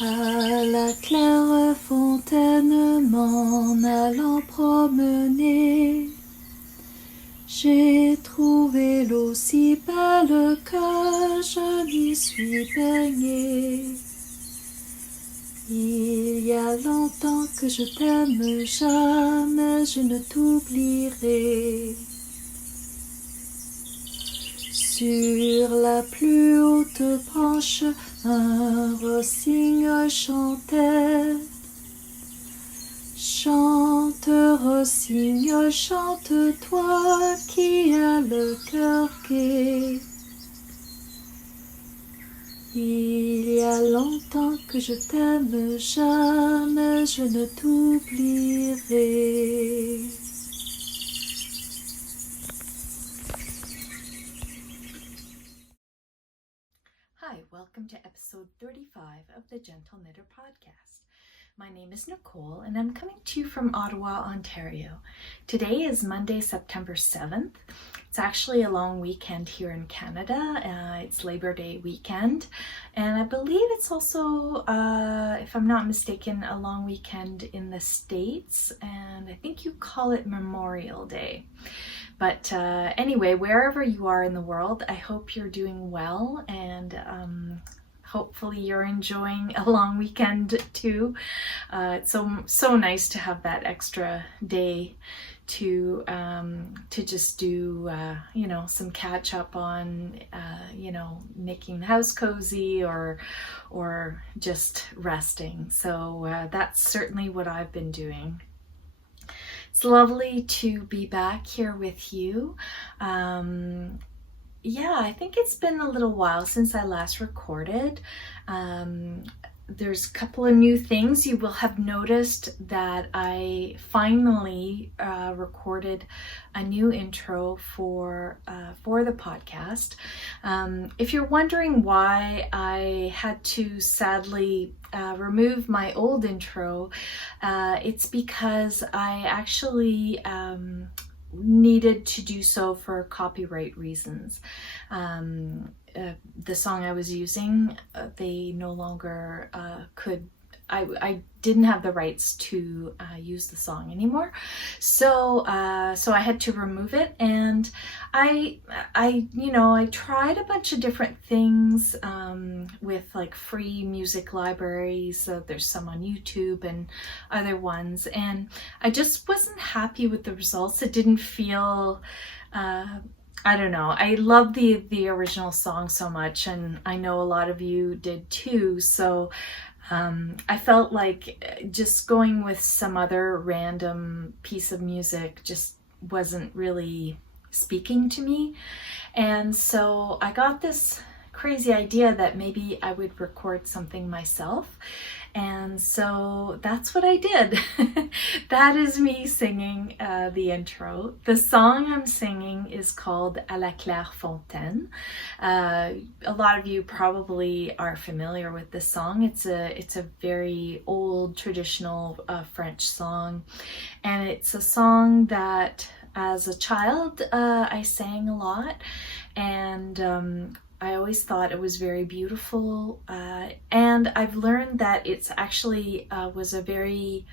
À la claire fontaine m'en allant promener, j'ai trouvé l'eau si belle que je m'y suis baignée. Il y a longtemps que je t'aime, jamais je ne t'oublierai. Sur la plus haute branche, un rossignol chantait. Chante, rossignol, chante, toi qui as le cœur gai. Il y a longtemps que je t'aime, jamais je ne t'oublierai. Hi, welcome to episode 35 of the Gentle Knitter podcast. My name is Nicole and I'm coming to you from Ottawa, Ontario. Today is Monday, September 7th. It's actually a long weekend here in Canada. It's Labor Day weekend, and I believe it's also, if I'm not mistaken, a long weekend in the States, and I think you call it Memorial Day. But anyway, wherever you are in the world, I hope you're doing well, and hopefully you're enjoying a long weekend too. It's so nice to have that extra day to just do some catch up on making the house cozy or just resting. So that's certainly what I've been doing. It's lovely to be back here with you. I think it's been a little while since I last recorded. There's a couple of new things. You will have noticed that I finally recorded a new intro for the podcast. If you're wondering why I had to sadly remove my old intro, it's because I actually needed to do so for copyright reasons. The song I was using, they no longer could. I didn't have the rights to use the song anymore, so I had to remove it. And I tried a bunch of different things with like free music libraries. There's some on YouTube and other ones, and I just wasn't happy with the results. It didn't feel. I don't know. I love the original song so much, and I know a lot of you did too. So I felt like just going with some other random piece of music just wasn't really speaking to me. And so I got this crazy idea that maybe I would record something myself. And so that's what I did. That is me singing the intro. The song I'm singing is called À la claire fontaine. A lot of you probably are familiar with this song. It's a very old traditional French song, and it's a song that as a child I sang a lot, and I always thought it was very beautiful, and I've learned that it's actually was a very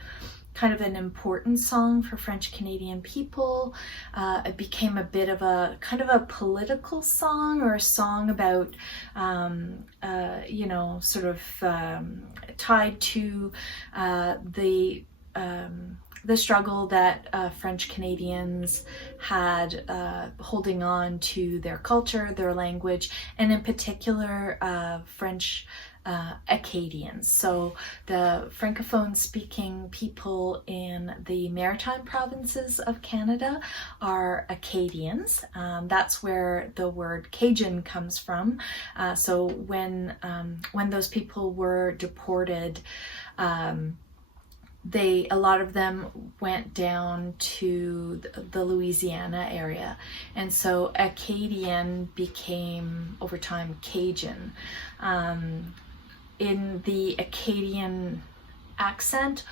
kind of an important song for French Canadian people. It became a bit of a kind of a political song, or a song about sort of tied to the struggle that French Canadians had holding on to their culture, their language, and in particular French Acadians. So the Francophone speaking people in the maritime provinces of Canada are Acadians. That's where the word Cajun comes from. So when those people were deported, a lot of them went down to the Louisiana area, and so Acadian became over time Cajun. In the Acadian accent,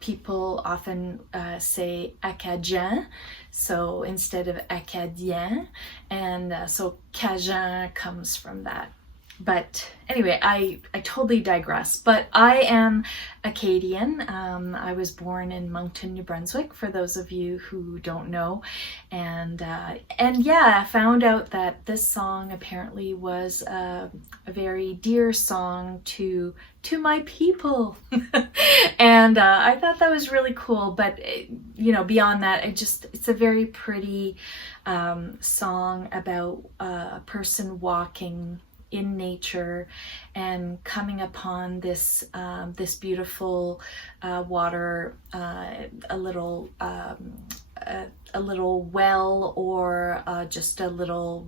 people often say Acadien, so instead of Acadien, and so Cajun comes from that. But anyway, I totally digress. But I am Acadian. I was born in Moncton, New Brunswick, for those of you who don't know. And yeah, I found out that this song apparently was a very dear song to my people. And I thought that was really cool. But beyond that, it's a very pretty song about a person walking in nature and coming upon this this beautiful water, a little well, or just a little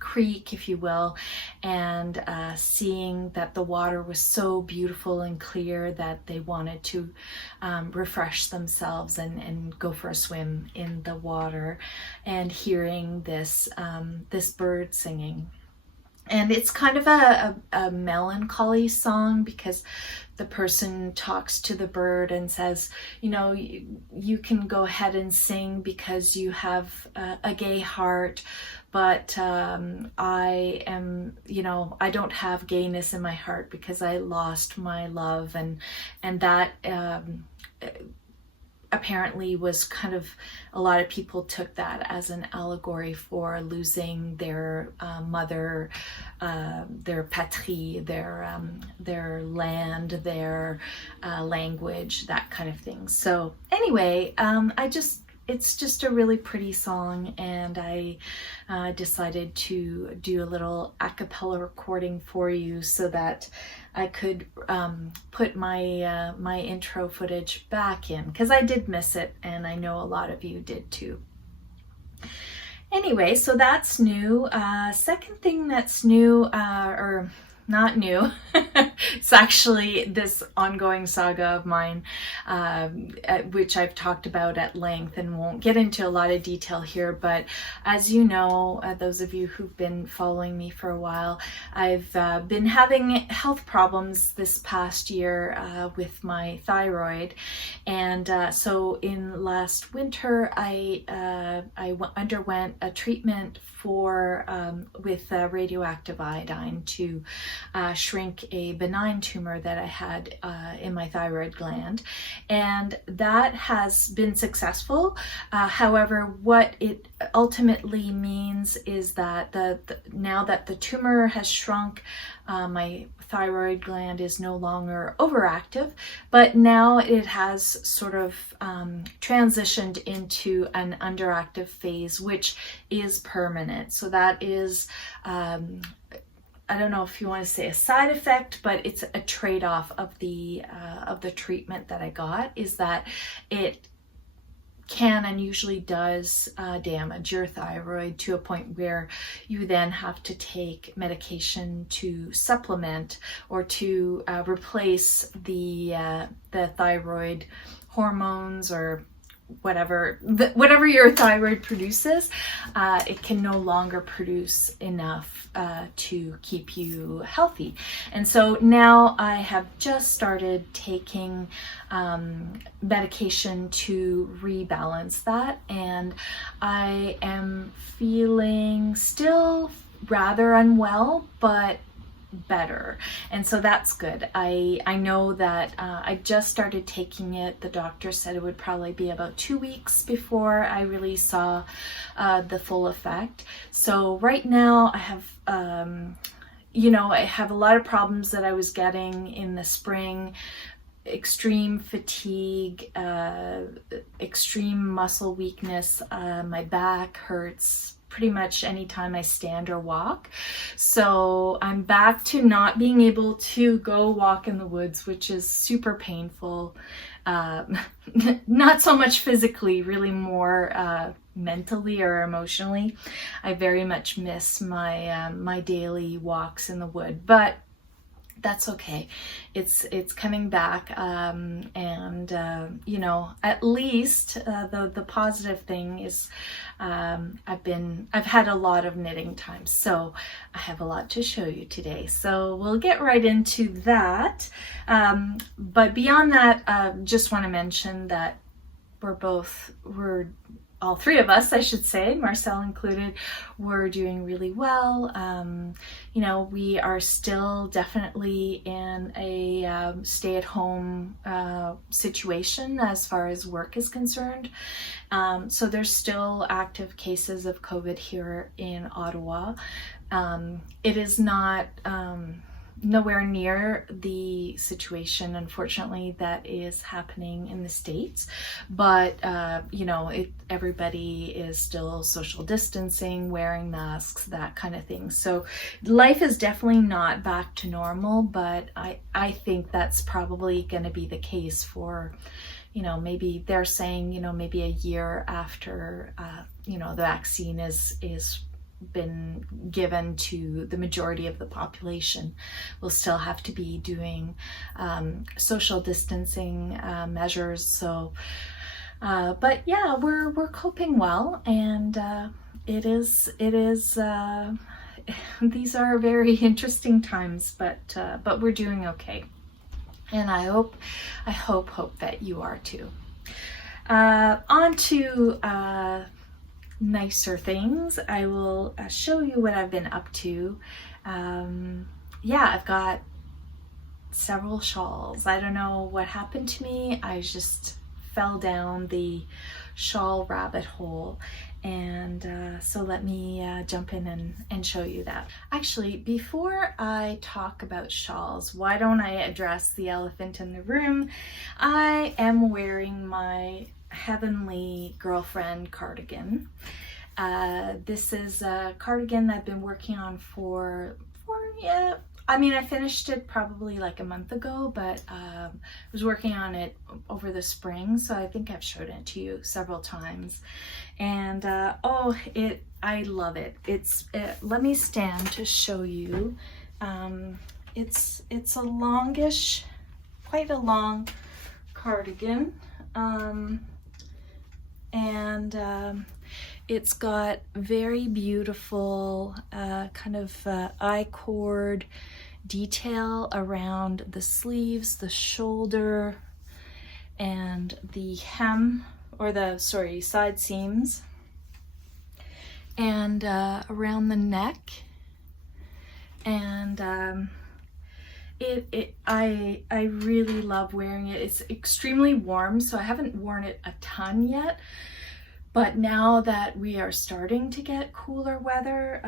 creek, if you will, and seeing that the water was so beautiful and clear that they wanted to refresh themselves and go for a swim in the water, and hearing this this bird singing. And it's kind of a melancholy song, because the person talks to the bird and says, you can go ahead and sing because you have a gay heart, but I am, I don't have gayness in my heart because I lost my love. And that apparently was kind of, a lot of people took that as an allegory for losing their mother, their patrie, their land, their language, that kind of thing. So anyway, it's just a really pretty song, and I decided to do a little a cappella recording for you so that I could put my my intro footage back in, because I did miss it, and I know a lot of you did too. Anyway, so that's new. Second thing that's new, or not new, it's actually this ongoing saga of mine, which I've talked about at length and won't get into a lot of detail here. But as you know, those of you who've been following me for a while, I've been having health problems this past year with my thyroid. And so in last winter, I underwent a treatment with radioactive iodine to shrink a benign tumor that I had in my thyroid gland, and that has been successful. However, what it ultimately means is that now that the tumor has shrunk, my thyroid gland is no longer overactive, but now it has sort of transitioned into an underactive phase, which is permanent. So that is, I don't know if you want to say a side effect, but it's a trade-off of the treatment that I got, is that it can and usually does damage your thyroid to a point where you then have to take medication to supplement or to replace the thyroid hormones, or whatever your thyroid produces. It can no longer produce enough to keep you healthy. And so now I have just started taking medication to rebalance that, and I am feeling still rather unwell, but better. And so that's good. I know that I just started taking it. The doctor said it would probably be about 2 weeks before I really saw the full effect. So right now I have I have a lot of problems that I was getting in the spring: extreme fatigue, extreme muscle weakness, my back hurts pretty much anytime I stand or walk. So I'm back to not being able to go walk in the woods, which is super painful. Not so much physically, really more mentally or emotionally. I very much miss my my daily walks in the wood, but that's okay. It's coming back, and at least the positive thing is I've had a lot of knitting time, so I have a lot to show you today. So we'll get right into that. But beyond that, just want to mention that we're all three of us, I should say, Marcel included, were doing really well. You know, we are still definitely in a stay-at-home situation as far as work is concerned. So there's still active cases of COVID here in Ottawa. It is not nowhere near the situation, unfortunately, that is happening in the States, but you know, everybody is still social distancing, wearing masks, that kind of thing. So life is definitely not back to normal, but I think that's probably going to be the case for, you know, maybe they're saying, you know, maybe a year after you know, the vaccine is been given to the majority of the population. We'll still have to be doing social distancing measures. So, but yeah, we're coping well, and it is these are very interesting times, but we're doing okay, and I hope that you are too. On to nicer things. I will show you what I've been up to. Yeah, I've got several shawls. I don't know what happened to me. I just fell down the shawl rabbit hole, and so let me jump in and show you that. Actually, before I talk about shawls, why don't I address the elephant in the room? I am wearing my Heavenly Girlfriend cardigan. This is a cardigan that I've been working on for yeah, I mean, I finished it probably like a month ago, but I was working on it over the spring, so I think I've showed it to you several times, and oh, I love it. Let me stand to show you. It's a longish, quite a long cardigan. And it's got very beautiful kind of I-cord detail around the sleeves, the shoulder, and the hem, or the, sorry, side seams, and around the neck. And I really love wearing it. It's extremely warm, so I haven't worn it a ton yet, but now that we are starting to get cooler weather,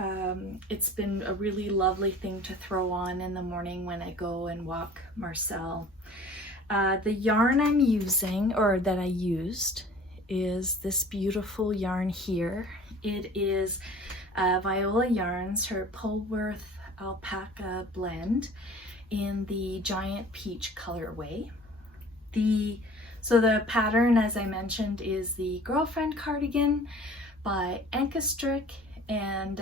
it's been a really lovely thing to throw on in the morning when I go and walk Marcel. The yarn I'm using, or that I used, is this beautiful yarn here. It is Viola Yarns, her Polworth Alpaca blend, in the Giant Peach colorway. So the pattern, as I mentioned, is the Girlfriend cardigan by Ankestrick, and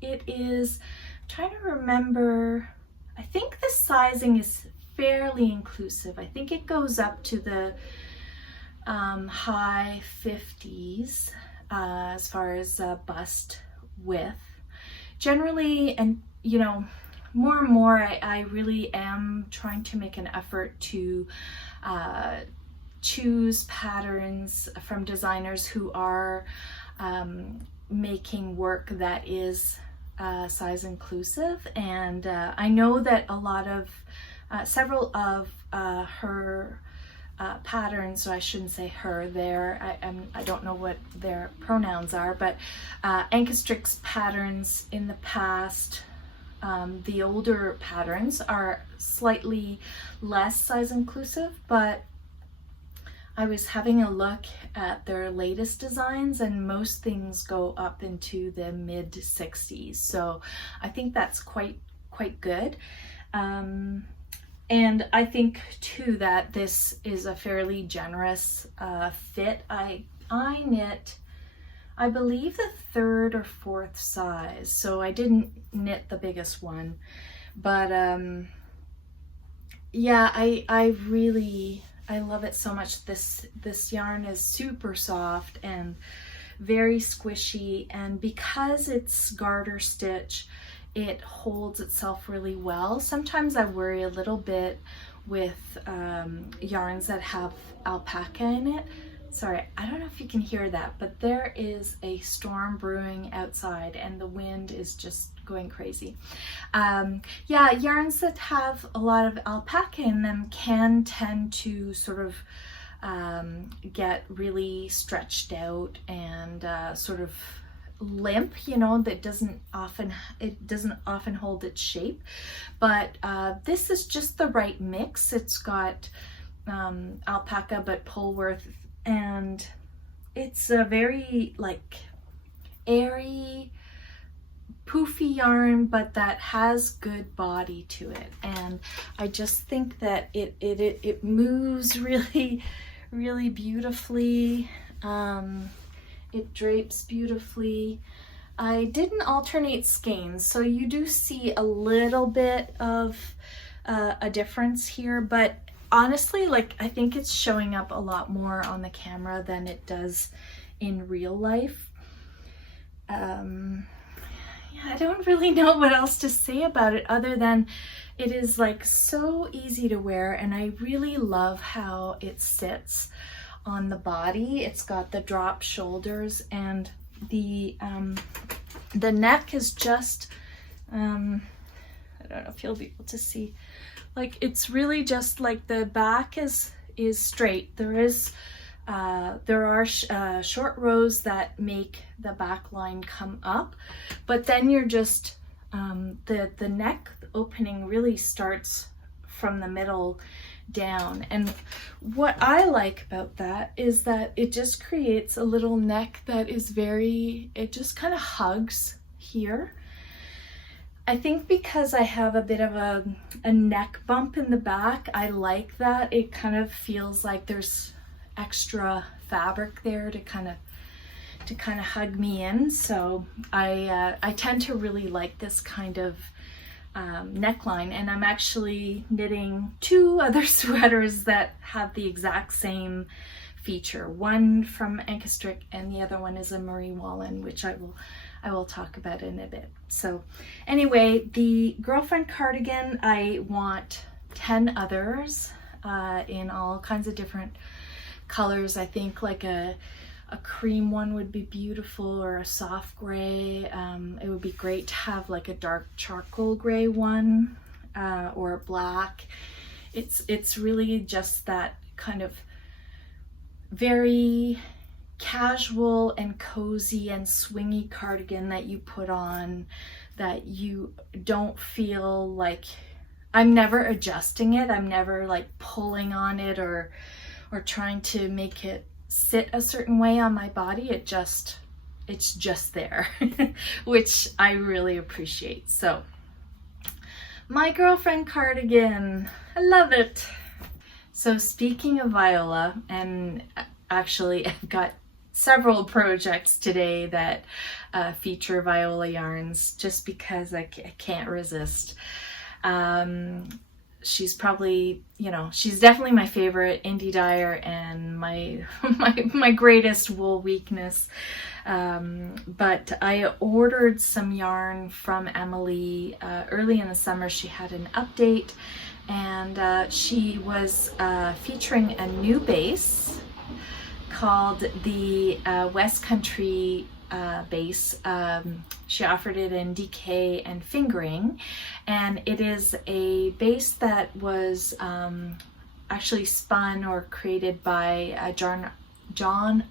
it is, I'm trying to remember, I think the sizing is fairly inclusive. I think it goes up to the high 50s as far as bust width. Generally, and you know, more and more, I really am trying to make an effort to choose patterns from designers who are making work that is size inclusive. And I know that a lot of, several of her patterns, so I shouldn't say her, I don't know what their pronouns are, but Ankestrick's patterns in the past, the older patterns are slightly less size inclusive, but I was having a look at their latest designs, and most things go up into the mid 60s. So I think that's quite good. And I think too that this is a fairly generous fit. I knit, I believe, the 3rd or 4th size, so I didn't knit the biggest one, but yeah, I love it so much. This yarn is super soft and very squishy, and because it's garter stitch, it holds itself really well. Sometimes I worry a little bit with yarns that have alpaca in it. Sorry, I don't know if you can hear that, but there is a storm brewing outside and the wind is just going crazy. Yeah, yarns that have a lot of alpaca in them can tend to sort of get really stretched out and sort of limp, you know, that doesn't often hold its shape. But this is just the right mix. It's got alpaca but Polworth, and it's a very like airy, poofy yarn, but that has good body to it. And I just think that it moves really, really beautifully. It drapes beautifully. I didn't alternate skeins, so you do see a little bit of a difference here, but honestly, like, I think it's showing up a lot more on the camera than it does in real life. Yeah, I don't really know what else to say about it other than it is like so easy to wear, and I really love how it sits on the body. It's got the drop shoulders, and the neck is just I don't know if you'll be able to see. Like, it's really just like the back is straight. There are short rows that make the back line come up, but then you're just the neck opening really starts from the middle down. And what I like about that is that it just creates a little neck that is it just kind of hugs here. I think because I have a bit of a neck bump in the back, I like that. It kind of feels like there's extra fabric there to kind of hug me in. So I tend to really like this kind of neckline, and I'm actually knitting 2 other sweaters that have the exact same feature. One from Ankestrick and the other one is a Marie Wallen, which I will talk about in a bit. So anyway, the girlfriend cardigan, I want 10 others in all kinds of different colors. I think like a cream one would be beautiful, or a soft gray. It would be great to have like a dark charcoal gray one, or a black. It's really just that kind of very casual and cozy and swingy cardigan that you put on, that you don't feel like, I'm never adjusting it, I'm never like pulling on it or trying to make it sit a certain way on my body. It's just there, which I really appreciate. So my girlfriend cardigan, I love it. So speaking of Viola, and actually I've got several projects today that feature Viola yarns just because I can't resist. She's probably, you know, she's definitely my favorite indie dyer and my greatest wool weakness. But I ordered some yarn from Emily early in the summer. She had an update, and she was featuring a new base called the West Country base. She offered it in DK and fingering, and it is a base that was actually spun or created by John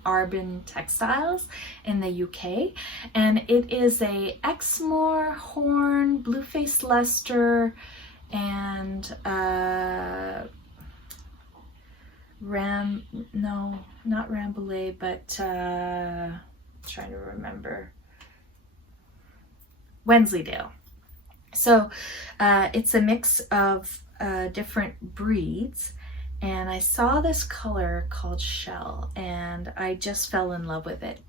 Arbin Textiles in the UK, and it is a Exmoor, Horn, Blueface Leicester, and not Rambouillet, but trying to remember, Wensleydale. So it's a mix of different breeds, and I saw this color called Shell, and I just fell in love with it.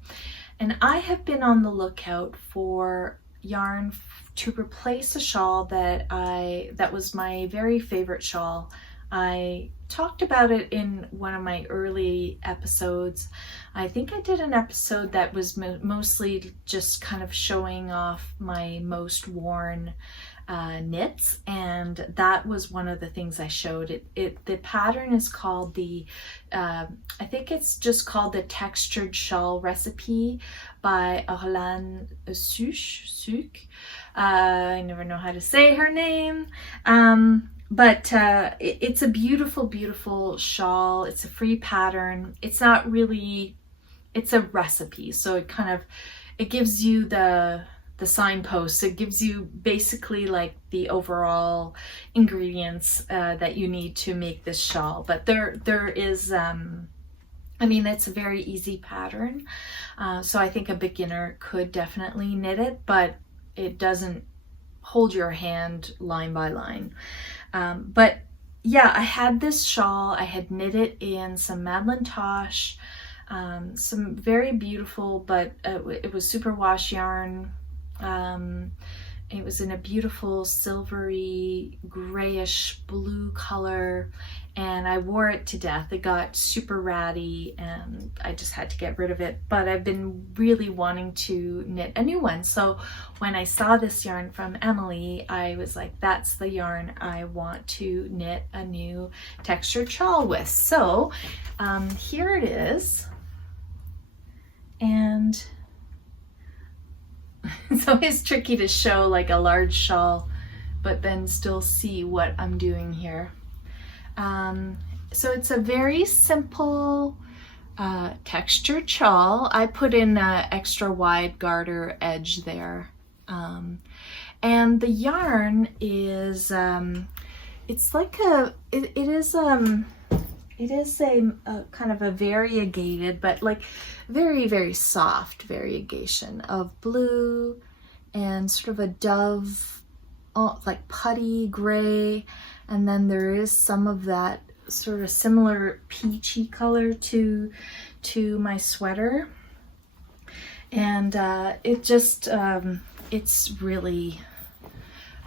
And I have been on the lookout for yarn to replace a shawl that was my very favorite shawl. I talked about it in one of my early episodes. I think I did an episode that was mostly just kind of showing off my most worn knits, and that was one of the things I showed. The pattern is called I think it's just called the Textured Shawl Recipe by Orlan Suc. I never know how to say her name. But it's a beautiful, beautiful shawl. It's a free pattern. It's not really, it's a recipe. So it gives you the signposts. It gives you basically like the overall ingredients that you need to make this shawl. But there is, it's a very easy pattern. So I think a beginner could definitely knit it, but it doesn't hold your hand line by line. But yeah, I had this shawl. I had knit it in some Madeleine Tosh, some very beautiful, but it was superwash yarn. It was in a beautiful silvery grayish blue color, and I wore it to death. It got super ratty and I just had to get rid of it, but I've been really wanting to knit a new one. So when I saw this yarn from Emily, I was like, that's the yarn I want to knit a new textured shawl with. So here it is. And it's always tricky to show like a large shawl, but then still see what I'm doing here. So it's a very simple textured shawl. I put in an extra wide garter edge there. And the yarn is, it's like it is a kind of a variegated, but like very, very soft variegation of blue and sort of a dove, like putty gray. And then there is some of that sort of similar peachy color to my sweater. And it just, it's really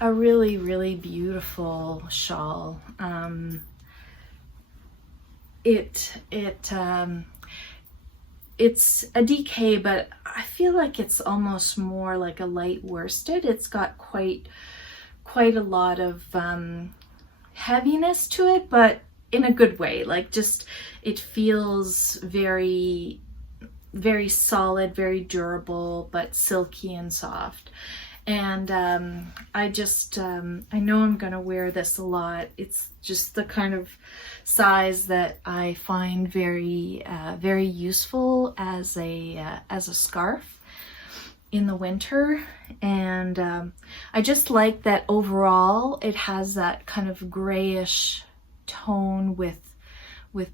a really, really beautiful shawl. It's a DK, but I feel like it's almost more like a light worsted. It's got quite a lot of heaviness to it, but in a good way. Like just, it feels very, very solid, very durable, but silky and soft. And I know I'm gonna wear this a lot. It's just the kind of size that I find very, very useful as a scarf in the winter. And I just like that overall it has that kind of grayish tone with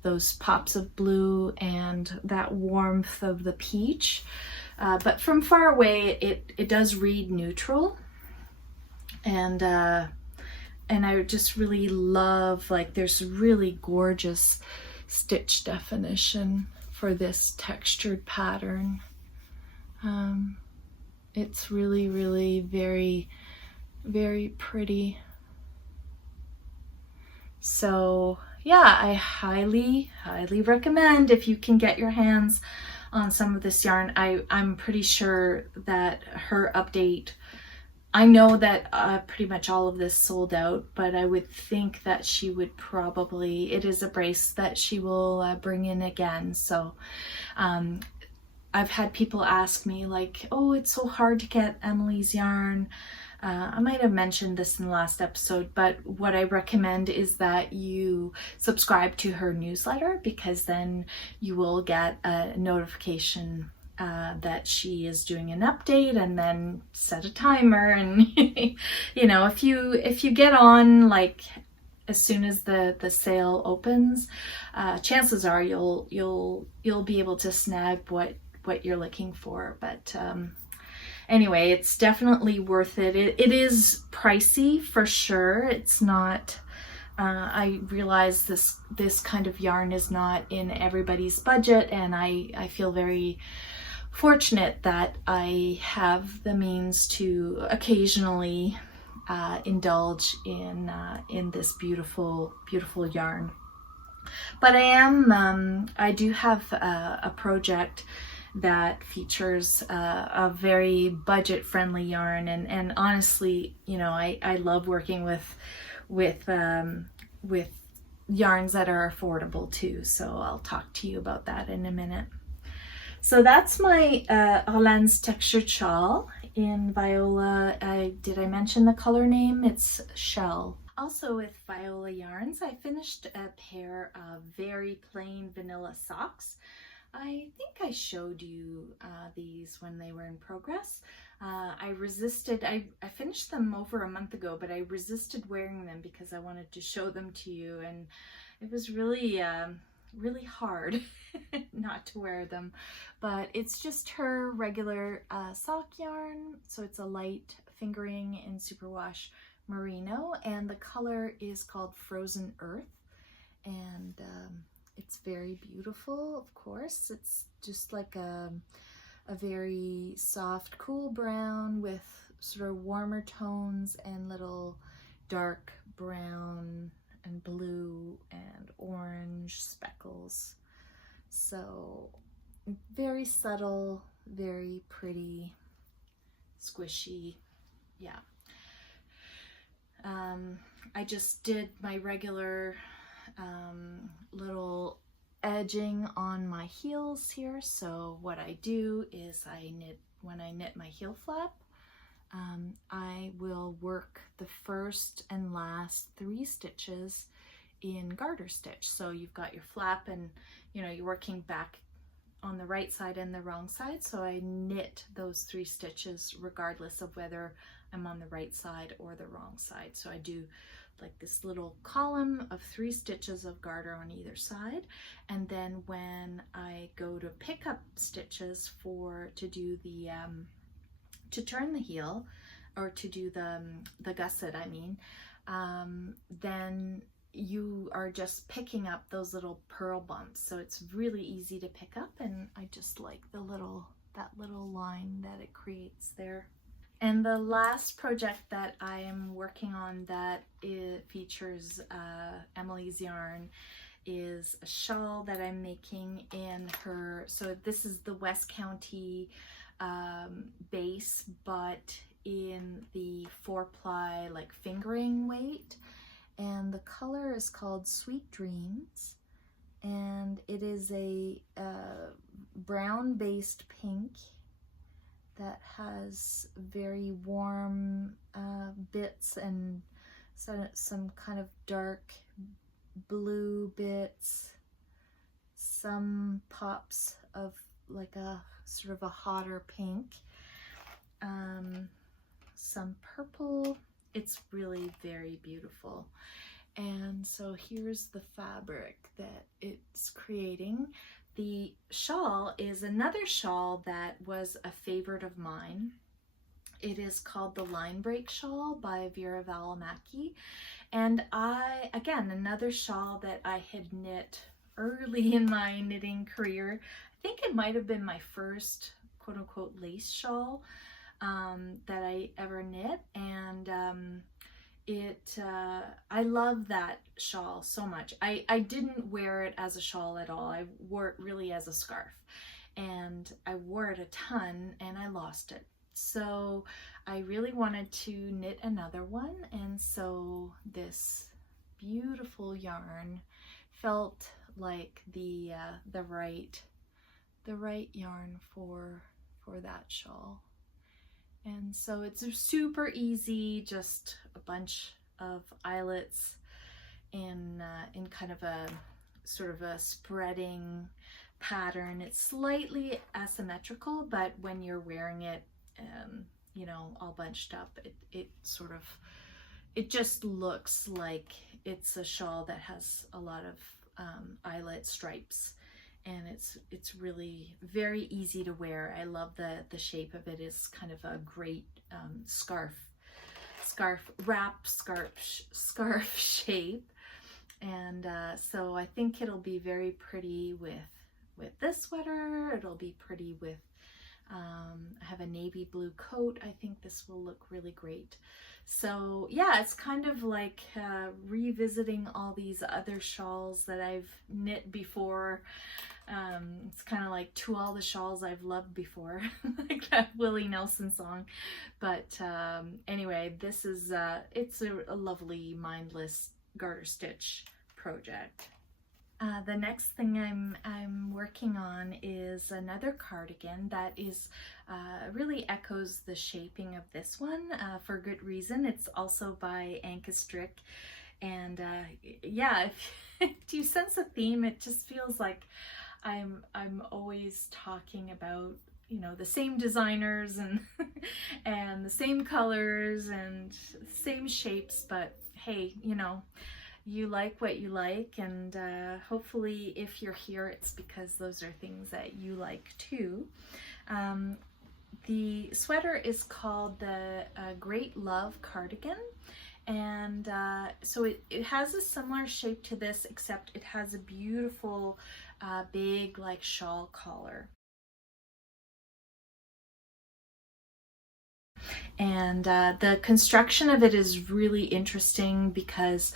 those pops of blue and that warmth of the peach. But from far away, it does read neutral, and I just really love, like, there's really gorgeous stitch definition for this textured pattern. It's really, really very, very pretty. So yeah, I highly, highly recommend if you can get your hands on some of this yarn. I'm pretty sure that her update, I know that pretty much all of this sold out, but I would think that she would probably, it is a brace that she will bring in again. So I've had people ask me like, oh, it's so hard to get Emily's yarn. I might have mentioned this in the last episode, but what I recommend is that you subscribe to her newsletter, because then you will get a notification that she is doing an update, and then set a timer. And you know, if you get on like as soon as the sale opens, chances are you'll be able to snag what you're looking for. But anyway, it's definitely worth it. It is pricey for sure. It's not, I realize this kind of yarn is not in everybody's budget, and I feel very fortunate that I have the means to occasionally indulge in this beautiful, beautiful yarn. But I do have a project that features a very budget-friendly yarn. And honestly, you know, I love working with yarns that are affordable too. So I'll talk to you about that in a minute. So that's my Orleans textured shawl in Viola. Did I mention the color name? It's Shell. Also with Viola yarns, I finished a pair of very plain vanilla socks. I think I showed you these when they were in progress. I finished them over a month ago, but I resisted wearing them because I wanted to show them to you, and it was really really hard not to wear them. But it's just her regular sock yarn, so it's a light fingering in superwash merino, and the color is called Frozen Earth, and it's very beautiful. Of course, it's just like a very soft cool brown with sort of warmer tones and little dark brown and blue and orange speckles. So very subtle, very pretty, squishy. Yeah. I just did my regular little edging on my heels here. So what I do is when I knit my heel flap, I will work the first and last 3 stitches in garter stitch. So you've got your flap, and you know, you're working back on the right side and the wrong side. So I knit those 3 stitches regardless of whether I'm on the right side or the wrong side. So I do like this little column of 3 stitches of garter on either side, and then when I go to pick up stitches to do the to turn the heel, or to do the gusset, I mean, then you are just picking up those little purl bumps. So it's really easy to pick up, and I just like that little line that it creates there. And the last project that I am working on that features Emily's yarn is a shawl that I'm making in her, so this is the West County base, but in the 4-ply like fingering weight, and the color is called Sweet Dreams, and it is a brown based pink that has very warm bits and some kind of dark blue bits, some pops of like a sort of a hotter pink, some purple. It's really very beautiful. And so here's the fabric that it's creating. The shawl is another shawl that was a favorite of mine. It is called the Line Break Shawl by Vera Valimaki. And again, another shawl that I had knit early in my knitting career. I think it might have been my first quote unquote lace shawl that I ever knit. And I love that shawl so much. I didn't wear it as a shawl at all. I wore it really as a scarf, and I wore it a ton and I lost it. So I really wanted to knit another one, and so this beautiful yarn felt like the right yarn for that shawl. And so it's super easy, just a bunch of eyelets in kind of a sort of a spreading pattern. It's slightly asymmetrical, but when you're wearing it, you know, all bunched up, it just looks like it's a shawl that has a lot of eyelet stripes. And it's really very easy to wear. I love the shape of it. Is kind of a great scarf shape, and so I think it'll be very pretty with this sweater. It'll be pretty with I have a navy blue coat. I think this will look really great. So yeah, it's kind of like revisiting all these other shawls that I've knit before. It's kind of like To All the Shawls I've Loved Before, like that Willie Nelson song. But anyway, this is it's a lovely mindless garter stitch project. The next thing I'm working on is another cardigan that is really echoes the shaping of this one for good reason. It's also by Anka Strick, and yeah, if you sense a theme, it just feels like I'm always talking about, you know, the same designers and and the same colors and same shapes, but hey, you know, you like what you like, and hopefully if you're here, it's because those are things that you like too. The sweater is called the Great Love Cardigan, and so it has a similar shape to this, except it has a beautiful big like shawl collar. And the construction of it is really interesting because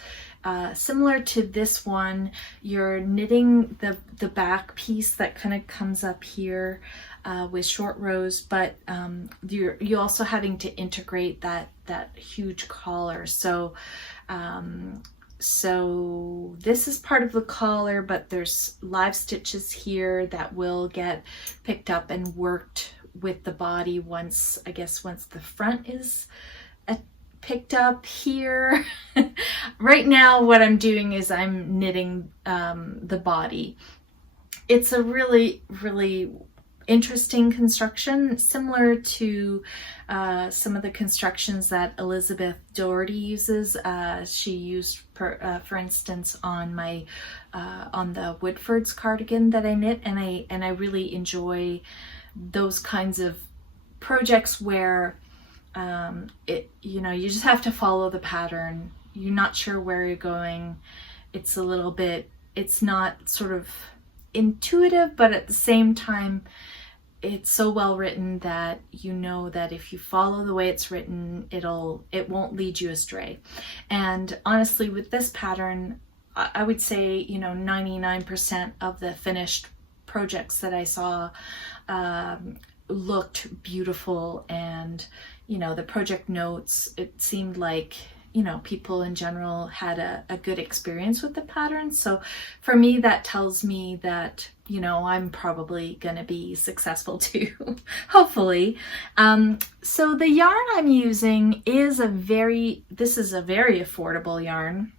similar to this one, you're knitting the back piece that kind of comes up here with short rows, but you're also having to integrate that huge collar. So so this is part of the collar, but there's live stitches here that will get picked up and worked with the body once, I guess, once the front is picked up here. Right now what I'm doing is I'm knitting the body. It's a really interesting construction, similar to some of the constructions that Elizabeth Doherty uses. She used, for instance, on my on the Woodford's cardigan that I knit, and I really enjoy those kinds of projects where you know, you just have to follow the pattern. You're not sure where you're going. It's a little bit, it's not sort of intuitive, but at the same time it's so well written that you know that if you follow the way it's written, it won't lead you astray. And honestly, with this pattern, I would say, you know, 99% of the finished projects that I saw looked beautiful, and you know, the project notes, it seemed like, you know, people in general had a good experience with the pattern. So for me, that tells me that, you know, I'm probably gonna be successful too, hopefully. So the yarn I'm using is this is a very affordable yarn.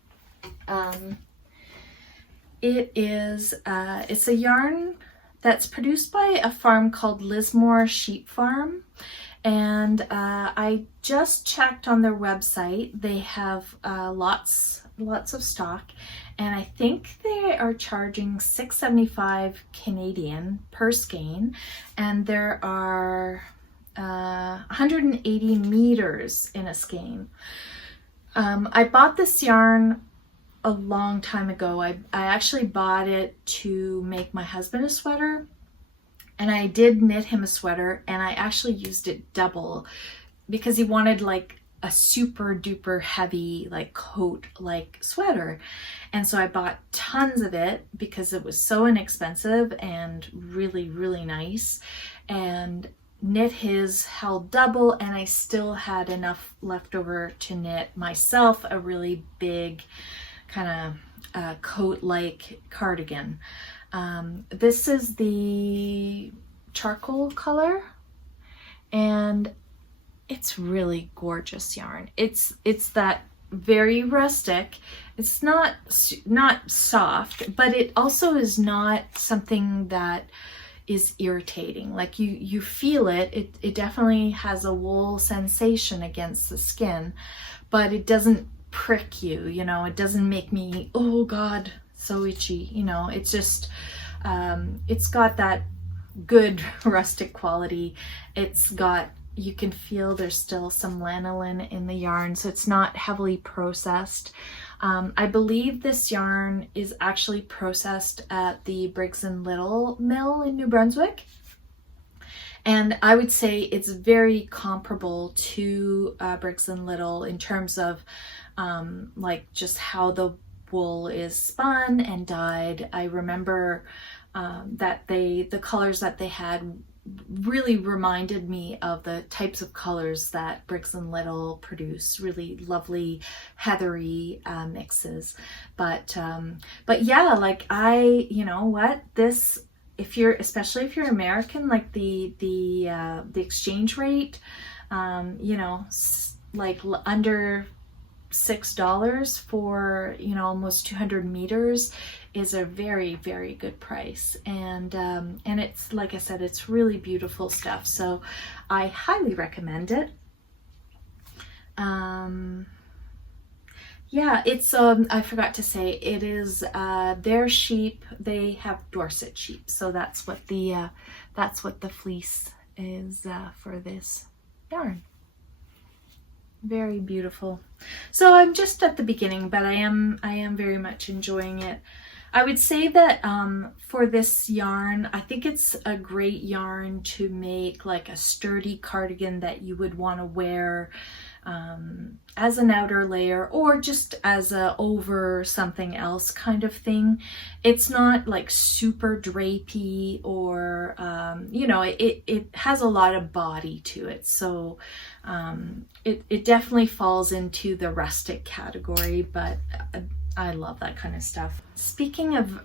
It's a yarn that's produced by a farm called Lismore Sheep Farm. And I just checked on their website. They have lots of stock, and I think they are charging $6.75 Canadian per skein, and there are 180 meters in a skein. I bought this yarn a long time ago. I actually bought it to make my husband a sweater. And I did knit him a sweater, and I actually used it double because he wanted like a super duper heavy like coat like sweater. And so I bought tons of it because it was so inexpensive and really nice, and knit his held double, and I still had enough left over to knit myself a really big kind of coat like cardigan. This is the charcoal color, and it's really gorgeous yarn. It's that very rustic. It's not soft, but it also is not something that is irritating. Like you feel it. It definitely has a wool sensation against the skin, but it doesn't prick you, you know, it doesn't make me, oh God, so itchy, you know. It's just it's got that good rustic quality. It's got, you can feel there's still some lanolin in the yarn, so it's not heavily processed. I believe this yarn is actually processed at the Briggs & Little mill in New Brunswick, And I would say it's very comparable to Briggs & Little in terms of like just how the wool is spun and dyed. I remember that the colors that they had really reminded me of the types of colors that Briggs & Little produce, really lovely heathery mixes. But yeah, like you know what, this, if you're, especially if you're American, like the exchange rate, you know, like under $6 for, you know, almost 200 meters is a very, very good price. And it's, like I said, it's really beautiful stuff. So I highly recommend it. Yeah, it's, I forgot to say, it is, their sheep, they have Dorset sheep. So that's what the fleece is, for this yarn. Very beautiful. So I'm just at the beginning, but I am very much enjoying it. I would say that for this yarn, I think it's a great yarn to make like a sturdy cardigan that you would want to wear as an outer layer, or just as a over something else kind of thing. It's not like super drapey, or you know, it has a lot of body to it, so it definitely falls into the rustic category, but I love that kind of stuff. Speaking of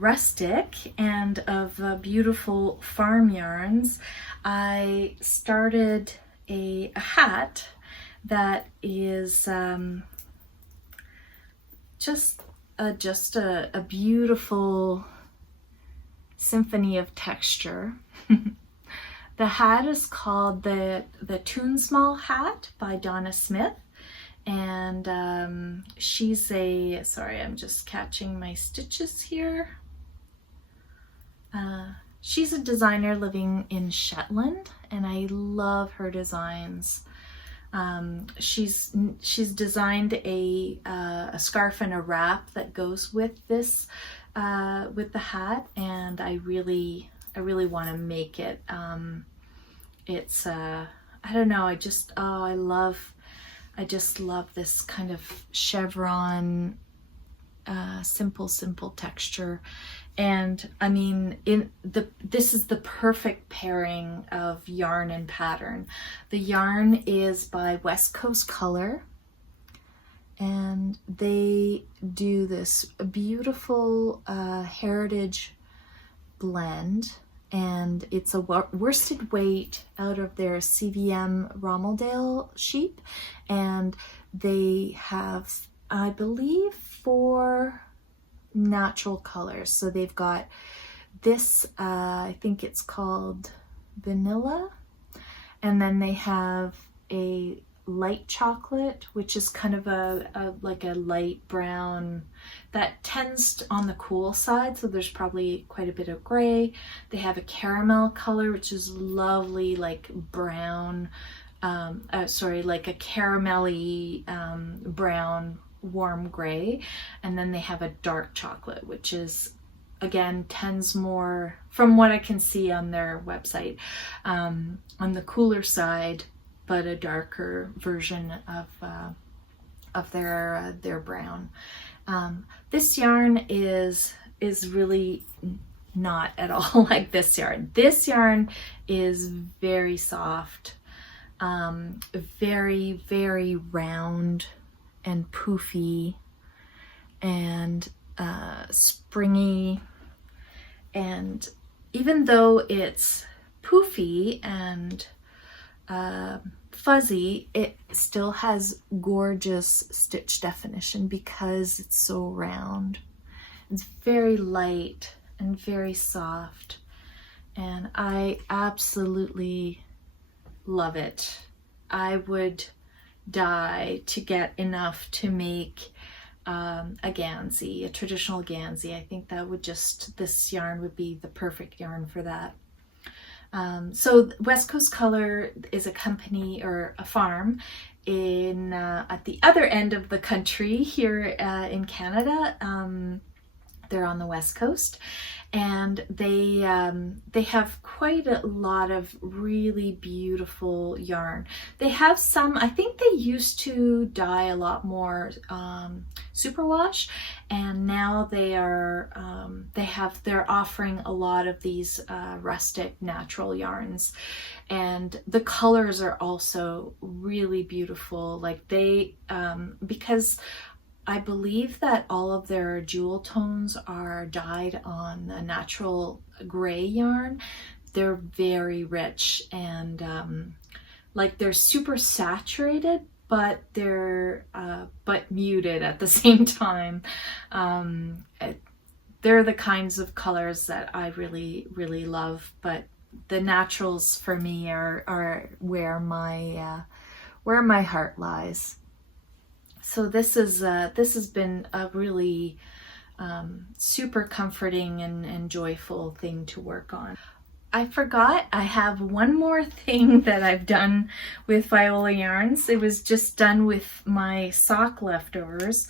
rustic and of beautiful farm yarns, I started a hat that is just a beautiful symphony of texture. The hat is called the Toonsmall hat by Donna Smith, and she's a, sorry, I'm just catching my stitches here. She's a designer living in Shetland, and I love her designs. She's designed a scarf and a wrap that goes with this, with the hat, and I really want to make it. It's I don't know, I just love this kind of chevron, simple texture. And I mean, this is the perfect pairing of yarn and pattern. The yarn is by West Coast Color, and they do this beautiful heritage blend, and it's a worsted weight out of their CVM Rommeldale sheep, and they have, I believe, 4 natural colors. So they've got this, I think it's called vanilla, and then they have a light chocolate, which is kind of like a light brown that tends on the cool side, so there's probably quite a bit of gray. They have a caramel color, which is lovely, like brown, like a caramelly brown warm gray. And then they have a dark chocolate, which is, again, tends more, from what I can see on their website, on the cooler side, but a darker version of their brown. This yarn is really not at all like this yarn. This yarn is very soft, very round and poofy and springy. And even though it's poofy and fuzzy, it still has gorgeous stitch definition because it's so round. It's very light and very soft, and I absolutely love it. I would die to get enough to make a Gansey, a traditional Gansey. I think that would just, this yarn would be the perfect yarn for that. So West Coast Color is a company or a farm in at the other end of the country here in Canada, They're on the West Coast, and they have quite a lot of really beautiful yarn. They have some, I think they used to dye a lot more superwash, and now they're offering a lot of these rustic natural yarns, and the colors are also really beautiful. Like they because I believe that all of their jewel tones are dyed on the natural gray yarn. They're very rich, and like they're super saturated, but they're but muted at the same time. They're the kinds of colors that I really, really love, but the naturals for me are where my heart lies. So this has been a really super comforting and joyful thing to work on. I forgot I have one more thing that I've done with Viola yarns. It was just done with my sock leftovers.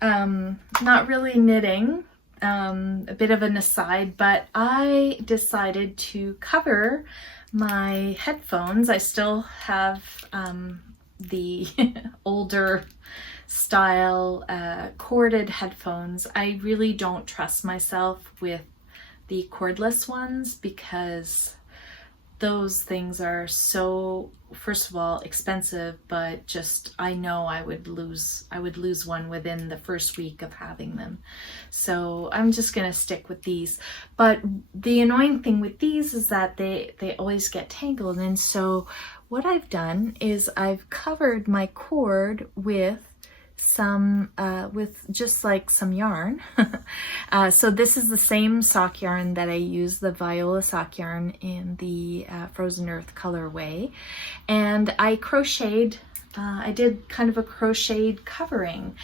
Not really knitting, a bit of an aside, but I decided to cover my headphones. I still have the older style corded headphones. I really don't trust myself with the cordless ones because those things are so, first of all, expensive, but just I know I would lose one within the first week of having them. So I'm just gonna stick with these. But the annoying thing with these is that they always get tangled, and so what I've done is I've covered my cord with some with just like some yarn. So this is the same sock yarn that I use, the Viola sock yarn in the Frozen Earth colorway, and I crocheted. I did kind of a crocheted covering.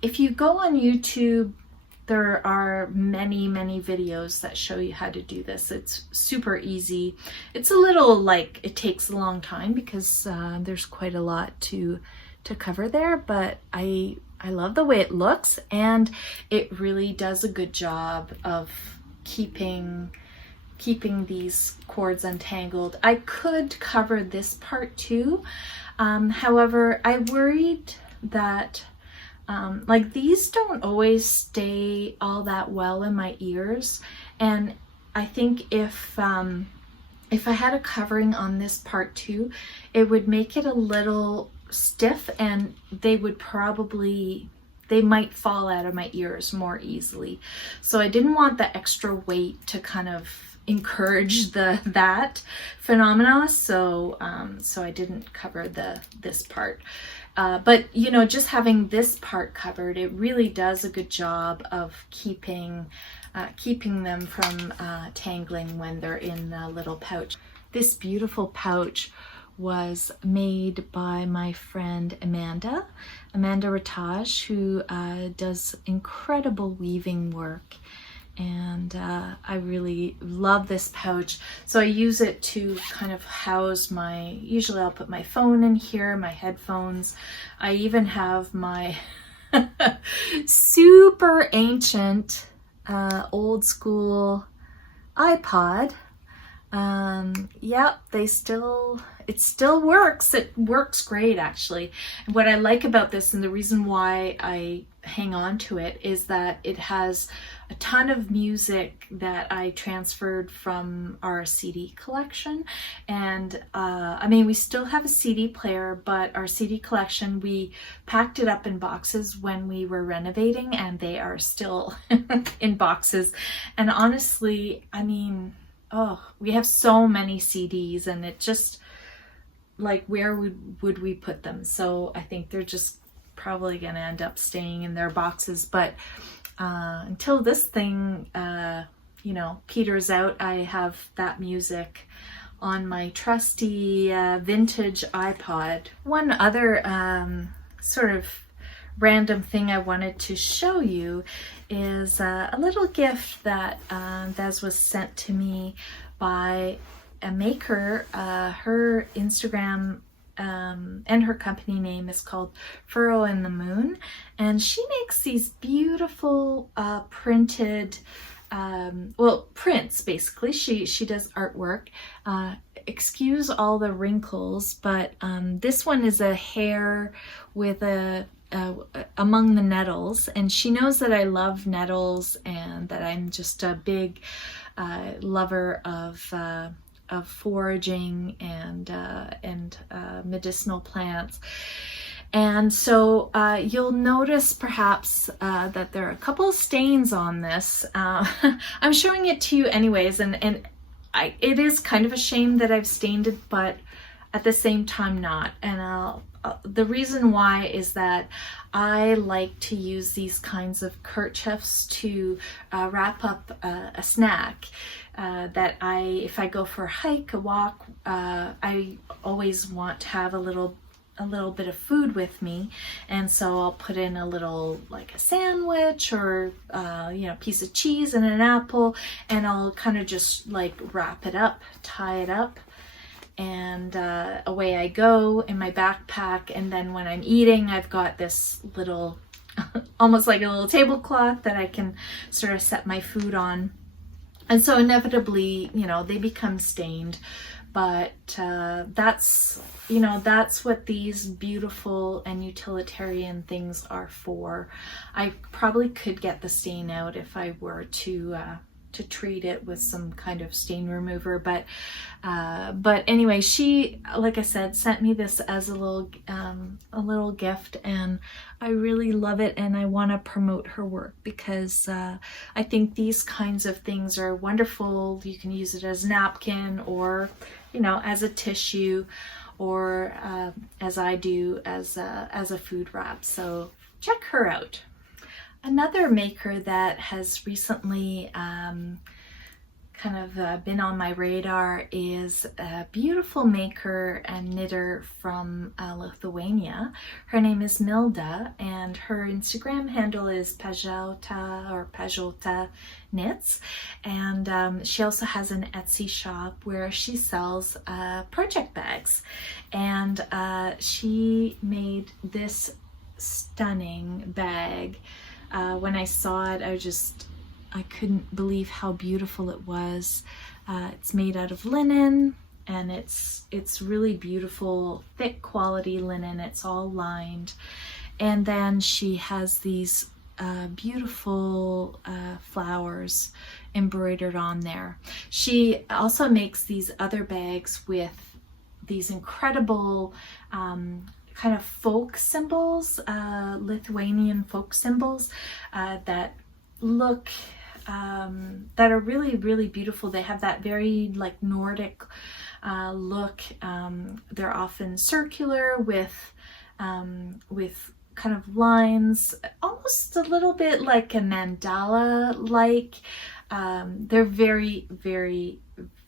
If you go on YouTube, there are many videos that show you how to do this. It's super easy. It's a little like it takes a long time because there's quite a lot to cover there, but I love the way it looks, and it really does a good job of keeping these cords untangled. I could cover this part too. However, I worried that like these don't always stay all that well in my ears, and I think if I had a covering on this part too, it would make it a little stiff, and they might fall out of my ears more easily. So I didn't want the extra weight to kind of encourage that phenomena, so I didn't cover this part. But you know, just having this part covered, it really does a good job of keeping them from tangling when they're in the little pouch. This beautiful pouch was made by my friend Amanda Rataj, who does incredible weaving work, and I really love this pouch. So I use it to kind of house usually I'll put my phone in here, my headphones. I even have my super ancient old school iPod. Yep, it still works. It works great, actually. And what I like about this, and the reason why I hang on to it, is that it has a ton of music that I transferred from our CD collection. And I mean, we still have a CD player, but our CD collection, we packed it up in boxes when we were renovating, and they are still in boxes. And honestly, I mean, oh, we have so many CDs, and it just, like, where would we put them? So I think they're just probably gonna end up staying in their boxes. But until this thing, you know, peters out, I have that music on my trusty vintage iPod. One other sort of random thing I wanted to show you is a little gift that was sent to me by a maker. Her Instagram and her company name is called Furrow in the Moon, and she makes these beautiful printed prints. Basically, she does artwork. Excuse all the wrinkles, but this one is a hare with a among the nettles, and she knows that I love nettles and that I'm just a big lover of foraging and medicinal plants. And so you'll notice perhaps that there are a couple of stains on this. I'm showing it to you anyways, and it is kind of a shame that I've stained it, but at the same time not. And the reason why is that I like to use these kinds of kerchiefs to wrap up a snack. That if I go for a hike, a walk, I always want to have a little bit of food with me, and so I'll put in a little, like a sandwich or piece of cheese and an apple, and I'll kind of just like wrap it up, tie it up, and away I go in my backpack. And then when I'm eating, I've got this little almost like a little tablecloth that I can sort of set my food on. And so inevitably, they become stained, but that's what these beautiful and utilitarian things are for. I probably could get the stain out if I were to treat it with some kind of stain remover, but anyway, she, like I said, sent me this as a little gift, and I really love it, and I want to promote her work because I think these kinds of things are wonderful. You can use it as a napkin, or as a tissue, or as I do, as a food wrap. So check her out. Another maker that has recently kind of been on my radar is a beautiful maker and knitter from Lithuania. Her name is Milda, and her Instagram handle is Pajota Knits, and she also has an Etsy shop where she sells project bags, and she made this stunning bag. When I saw it, I couldn't believe how beautiful it was. It's made out of linen, and it's really beautiful, thick quality linen. It's all lined. And then she has these beautiful flowers embroidered on there. She also makes these other bags with these incredible kind of folk symbols, Lithuanian folk symbols that look, that are really, really beautiful. They have that very like Nordic look. They're often circular with kind of lines, almost a little bit like a mandala-like. They're very, very,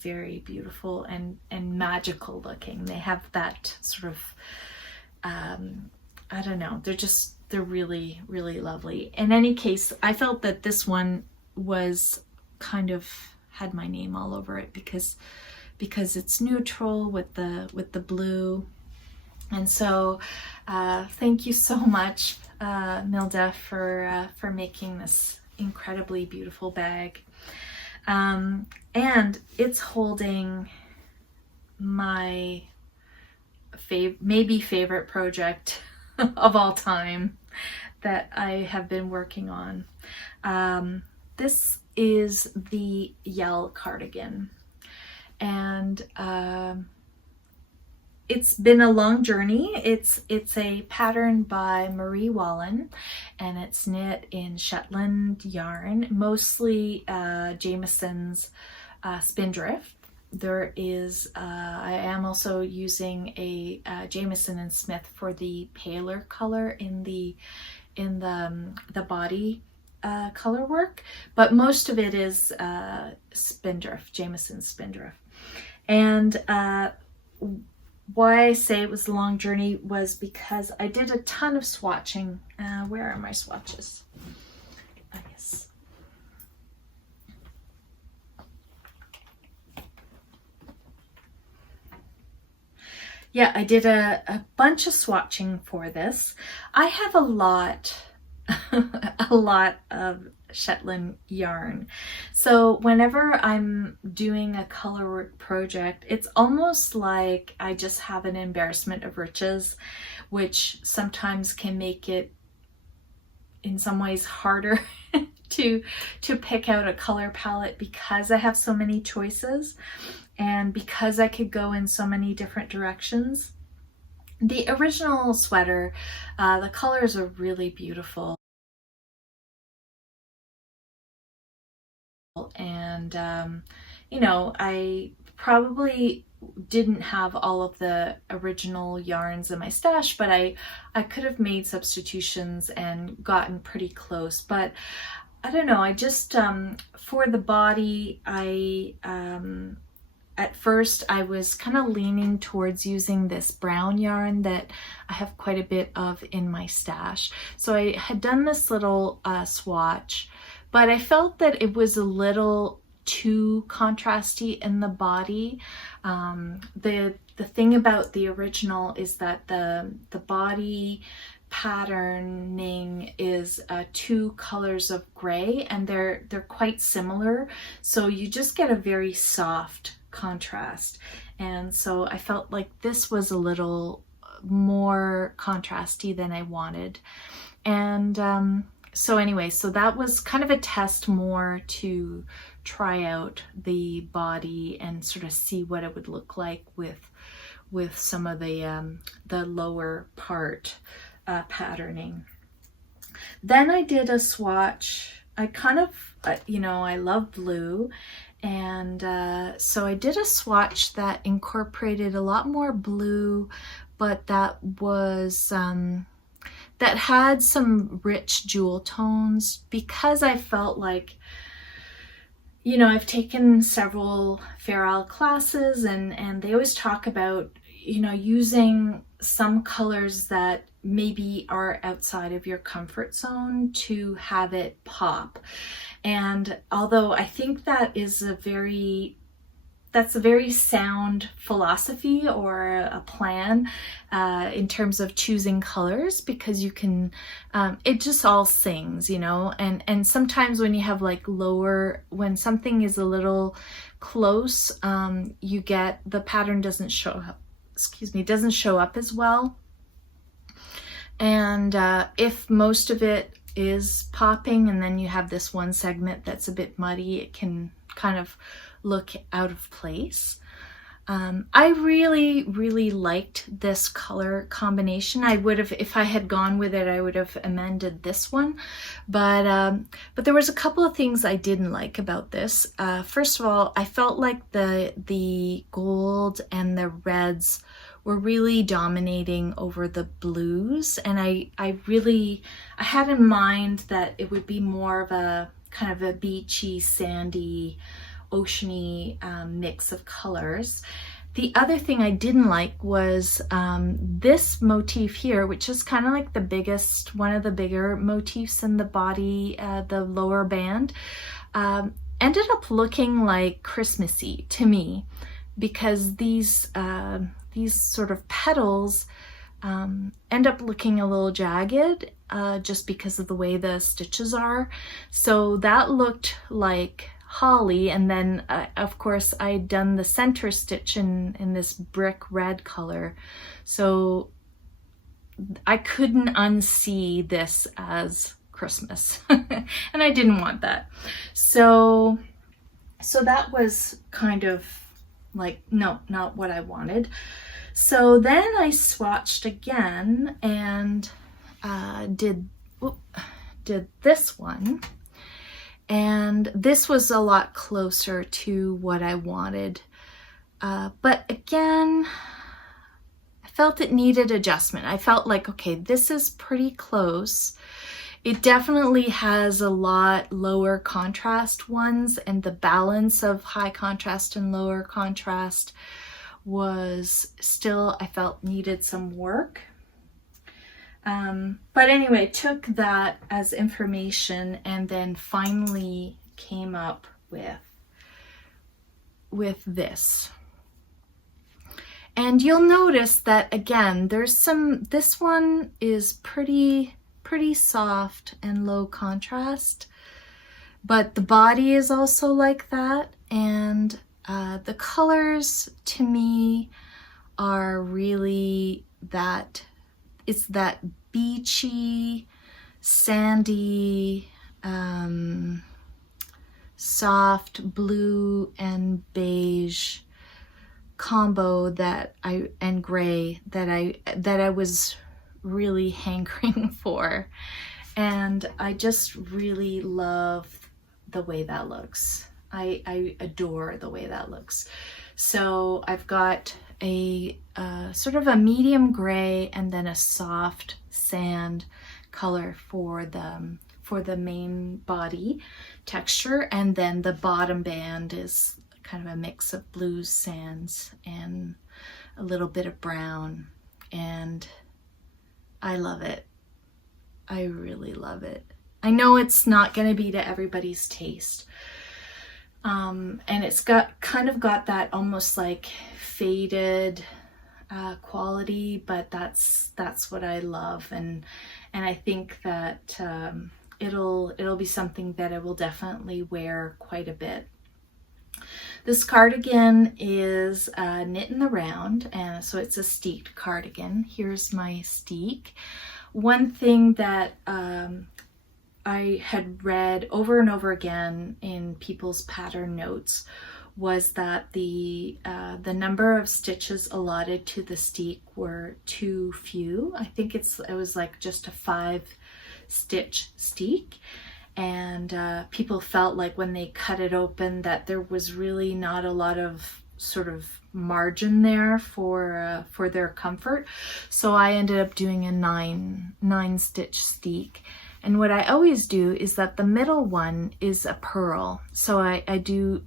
very beautiful and magical looking. They have that sort of I don't know, they're really, really lovely. In any case, I felt that this one was kind of had my name all over it because it's neutral with the blue. And so thank you so much, Milda, for making this incredibly beautiful bag. And it's holding my maybe favorite project of all time that I have been working on. This is the Yell cardigan, and it's been a long journey. It's a pattern by Marie Wallen, and it's knit in Shetland yarn, mostly Jamieson's Spindrift. There is, I am also using a Jamieson and Smith for the paler color in the body color work, but most of it is Spindrift, Jamieson Spindrift. And why I say it was a long journey was because I did a ton of swatching. Where are my swatches? I guess. yeah, I did a bunch of swatching for this. I have a lot, a lot of Shetland yarn. So whenever I'm doing a color work project, it's almost like I just have an embarrassment of riches, which sometimes can make it in some ways harder to pick out a color palette because I have so many choices and because I could go in so many different directions. The original sweater, the colors are really beautiful, and you know, I probably didn't have all of the original yarns in my stash, but I could have made substitutions and gotten pretty close. But I don't know, I just for the body, at first I was kind of leaning towards using this brown yarn that I have quite a bit of in my stash. So I had done this little swatch, but I felt that it was a little too contrasty in the body. The thing about the original is that the body patterning is 2 colors of gray, and they're quite similar, so you just get a very soft contrast. And so I felt like this was a little more contrasty than I wanted. And so anyway, so that was kind of a test more to try out the body and sort of see what it would look like with some of the lower part patterning. Then I did a swatch. I kind of, you know, I love blue, and so I did a swatch that incorporated a lot more blue, but that was that had some rich jewel tones, because I felt like, you know, I've taken several Fair Isle classes, and they always talk about, you know, using some colors that maybe are outside of your comfort zone to have it pop. And although I think that is that's a very sound philosophy or a plan in terms of choosing colors, because you can, it just all sings, you know, and sometimes when you have like when something is a little close, you get, the pattern doesn't show up, doesn't show up as well. And if most of it is popping and then you have this one segment that's a bit muddy, it can kind of look out of place. I really liked this color combination. I would have, if I had gone with it, I would have amended this one, but there was a couple of things I didn't like about this. First of all, I felt like the gold and the reds were really dominating over the blues, and I had in mind that it would be more of a kind of a beachy, sandy, oceany mix of colors. The other thing I didn't like was this motif here, which is kind of like one of the bigger motifs in the body, the lower band, ended up looking like Christmassy to me, because these sort of petals end up looking a little jagged just because of the way the stitches are. So that looked like holly, and then of course I'd done the center stitch in this brick red color, so I couldn't unsee this as Christmas and I didn't want that. So that was kind of like, no, not what I wanted. So then I swatched again and did this one, and this was a lot closer to what I wanted, but again, I felt it needed adjustment. I felt like, okay, this is pretty close. It definitely has a lot lower contrast ones, and the balance of high contrast and lower contrast was still, I felt, needed some work. But anyway, took that as information and then finally came up with this. And you'll notice that again, this one is pretty soft and low contrast, but the body is also like that. And the colors to me are really it's that beachy, sandy, soft blue and beige combo and gray that I was really hankering for. And I just really love the way that looks. I adore the way that looks. So I've got a sort of a medium gray and then a soft sand color for the main body texture, and then the bottom band is kind of a mix of blues, sands, and a little bit of brown. And I love it. I really love it. I know it's not going to be to everybody's taste. And it's kind of got that almost like faded quality, but that's what I love. And I think that it'll be something that I will definitely wear quite a bit. This cardigan is knit in the round, and so it's a steeked cardigan. Here's my steek. One thing that I had read over and over again in people's pattern notes was that the number of stitches allotted to the steek were too few. I think it was like just a 5-stitch steek, and people felt like when they cut it open that there was really not a lot of sort of margin there for their comfort. So I ended up doing a 9-stitch steek. And what I always do is that the middle one is a purl. So I do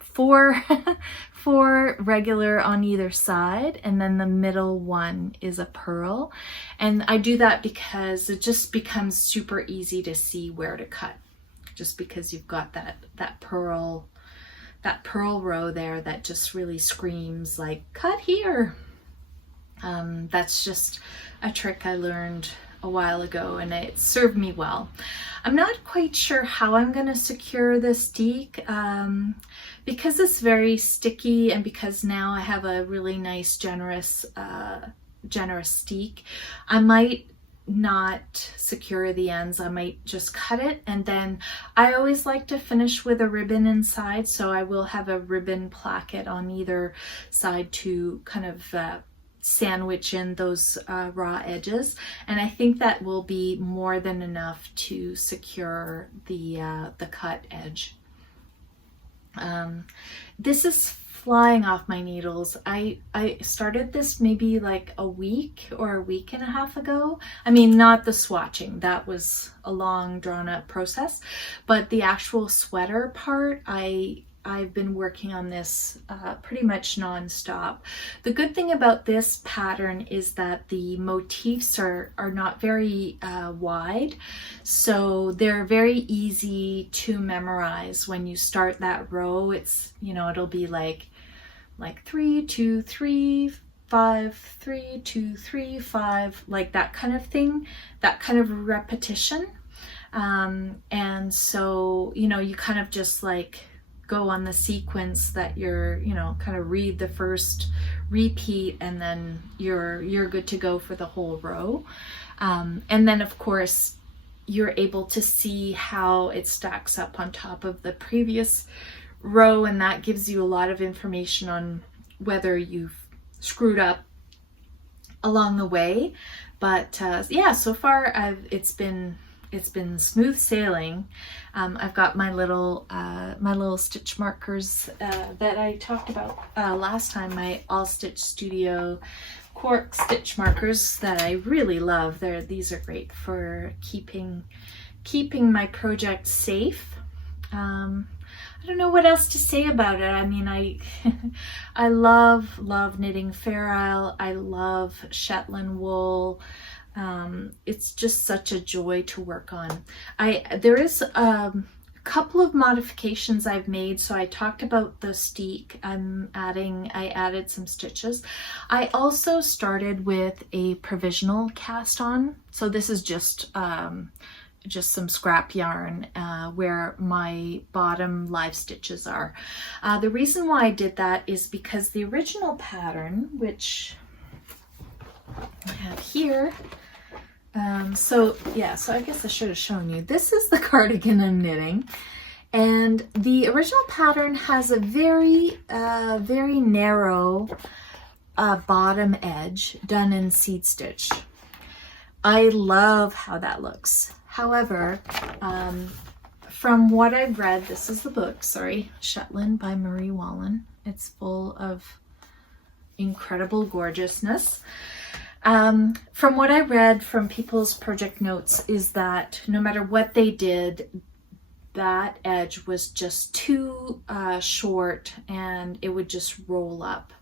4 regular on either side, and then the middle one is a purl. And I do that because it just becomes super easy to see where to cut, just because you've got that purl row there that just really screams like, cut here. That's just a trick I learned a while ago, and it served me well. I'm not quite sure how I'm going to secure this steek because it's very sticky, and because now I have a really nice generous steek. I might not secure the ends. I might just cut it, and then I always like to finish with a ribbon inside, so I will have a ribbon placket on either side to kind of sandwich in those raw edges, and I think that will be more than enough to secure the cut edge. This is flying off my needles. I started this maybe like a week or a week and a half ago. I mean, not the swatching, that was a long drawn out process, but the actual sweater part, I've been working on this pretty much non-stop. The good thing about this pattern is that the motifs are not very wide, so they're very easy to memorize. When you start that row, it's, it'll be like 3 2 3 5 3 2 3 5, like that kind of thing, that kind of repetition. And so you kind of just like go on the sequence that you're, kind of read the first repeat, and then you're good to go for the whole row. And then of course you're able to see how it stacks up on top of the previous row, and that gives you a lot of information on whether you've screwed up along the way. But yeah, so far it's been smooth sailing. I've got my little stitch markers that I talked about last time, my All Stitch Studio cork stitch markers that I really love. These are great for keeping my project safe. I don't know what else to say about it. I mean, I love knitting Fair Isle. I love Shetland wool. It's just such a joy to work on. There is couple of modifications I've made. So I talked about the steek. I added some stitches. I also started with a provisional cast on. So this is just some scrap yarn where my bottom live stitches are. The reason why I did that is because the original pattern, which I have here, so I guess I should have shown you. This is the cardigan I'm knitting, and the original pattern has a very narrow bottom edge done in seed stitch. I love how that looks. However, from what I've read, this is the book, sorry, Shetland by Marie Wallen. It's full of incredible gorgeousness. From what I read from people's project notes is that no matter what they did, that edge was just too short and it would just roll up.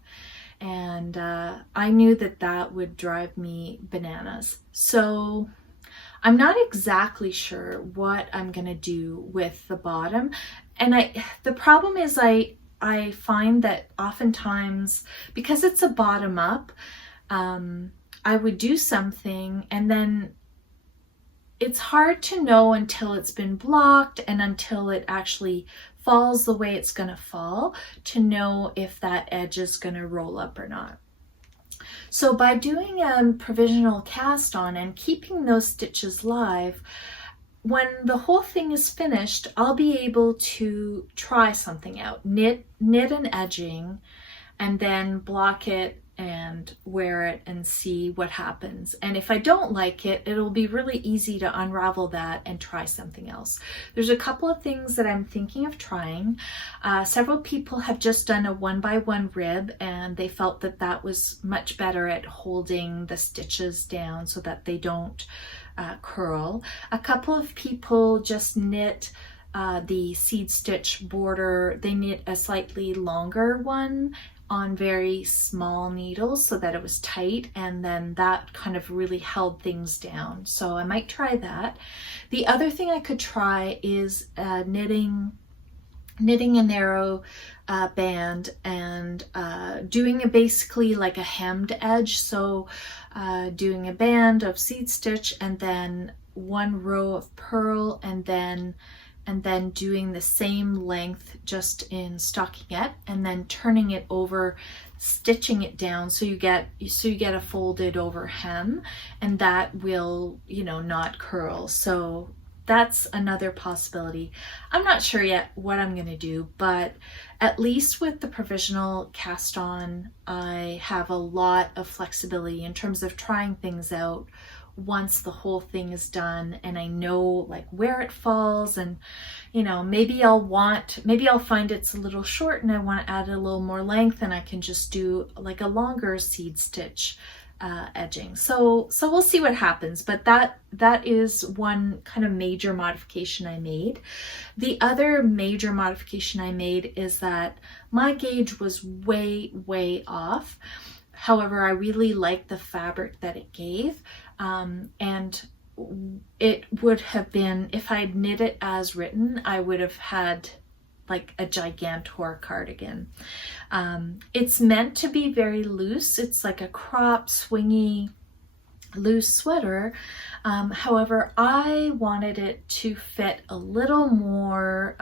And I knew that would drive me bananas. So I'm not exactly sure what I'm gonna do with the bottom. And the problem is I find that oftentimes, because it's a bottom up, I would do something and then it's hard to know until it's been blocked and until it actually falls the way it's gonna fall to know if that edge is gonna roll up or not. So by doing a provisional cast on and keeping those stitches live, when the whole thing is finished, I'll be able to try something out, knit an edging, and then block it and wear it and see what happens. And if I don't like it, it'll be really easy to unravel that and try something else. There's a couple of things that I'm thinking of trying. Several people have just done a 1x1 rib and they felt that was much better at holding the stitches down so that they don't curl. A couple of people just knit the seed stitch border. They knit a slightly longer one on very small needles so that it was tight, and then that kind of really held things down. So I might try that. The other thing I could try is knitting a narrow band and doing basically like a hemmed edge. So doing a band of seed stitch and then one row of purl and then doing the same length just in stockinette and then turning it over, stitching it down so you get a folded over hem, and that will, not curl. So that's another possibility. I'm not sure yet what I'm going to do, but at least with the provisional cast on, I have a lot of flexibility in terms of trying things out once the whole thing is done and I know like where it falls, and maybe I'll find it's a little short and I want to add a little more length and I can just do like a longer seed stitch edging. So we'll see what happens, but that is one kind of major modification I made. The other major modification I made is that my gauge was way off. However, I really liked the fabric that it gave, and it would have been, if I'd knit it as written, I would have had like a gigantor cardigan. It's meant to be very loose. It's like a crop, swingy, loose sweater. However, I wanted it to fit a little more,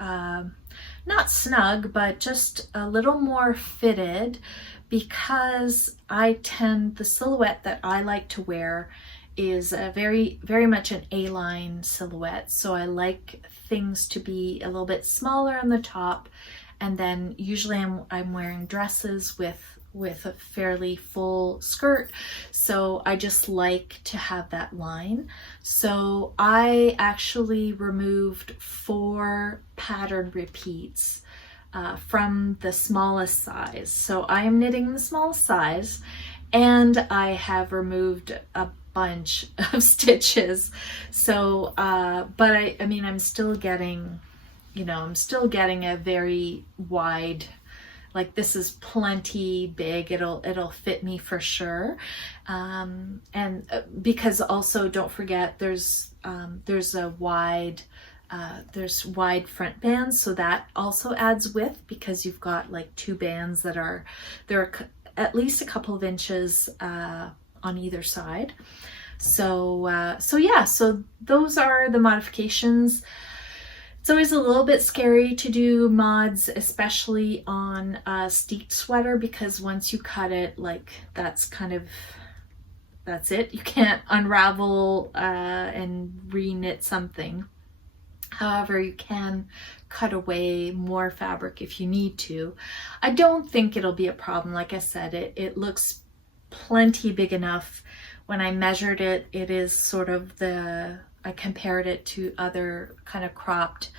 not snug, but just a little more fitted, because the silhouette that I like to wear is a very much an A-line silhouette. So I like things to be a little bit smaller on the top, and then usually I'm wearing dresses with a fairly full skirt. So I just like to have that line. So I actually removed 4 pattern repeats from the smallest size. So I am knitting the smallest size, and I have removed a bunch of stitches. So but I mean I'm still getting a very wide, like this is plenty big. It'll fit me for sure. And because also don't forget there's a wide there's wide front bands, so that also adds width because you've got like two bands that are, they're at least a couple of inches on either side. So yeah, so those are the modifications. It's always a little bit scary to do mods, especially on a steeked sweater, because once you cut it, like that's it. You can't unravel and re-knit something. However, you can cut away more fabric if you need to. I don't think it'll be a problem. Like I said, it looks plenty big enough. When I measured it, it is sort of I compared it to other kind of cropped